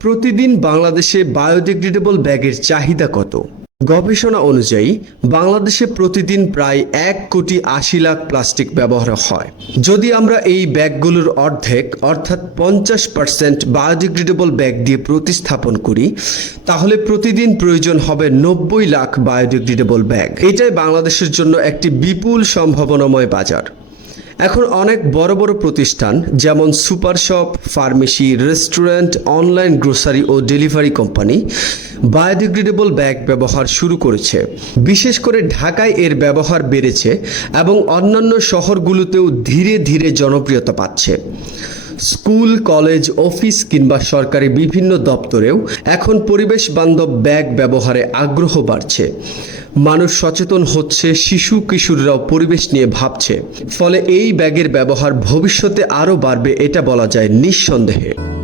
প্রতিদিন বাংলাদেশে বায়োডিগ্রেডেবল ব্যাগের চাহিদা কত? গবেষণা অনুযায়ী, বাংলাদেশে প্রতিদিন প্রায় এক কোটি আশি লাখ প্লাস্টিক ব্যবহার হয়। যদি আমরা এই ব্যাগগুলোর অর্ধেক, অর্থাৎ পঞ্চাশ পার্সেন্ট বায়োডিগ্রেডেবল ব্যাগ দিয়ে প্রতিস্থাপন করি, তাহলে প্রতিদিন প্রয়োজন হবে নব্বই লাখ বায়োডিগ্রেডেবল ব্যাগ। এটাই বাংলাদেশের জন্য একটি বিপুল সম্ভাবনাময় বাজার। এখন অনেক বড় বড় প্রতিষ্ঠান, যেমন super shop, pharmacy, restaurant, online grocery ও ডেলিভারি কোম্পানি। বায়োডিগ্রেডেবল ব্যাগ ব্যবহার শুরু করেছে। বিশেষ করে ঢাকায় এর ব্যবহার বেড়েছে এবং অন্যান্য শহরগুলোতেও ধীরে ধীরে জনপ্রিয়তা পাচ্ছে। স্কুল, কলেজ, অফিস কিংবা সরকারি বিভিন্ন দপ্তরেও এখন পরিবেশ বান্ধব ব্যাগ ব্যবহারে আগ্রহ বাড়ছে। মানুষ সচেতন হচ্ছে, শিশু, কিশোররাও পরিবেশ নিয়ে ভাবছে। ফলে এই ব্যাগের ব্যবহার ভবিষ্যতে আরও বাড়বে, এটা বলা যায় নিঃসন্দেহে।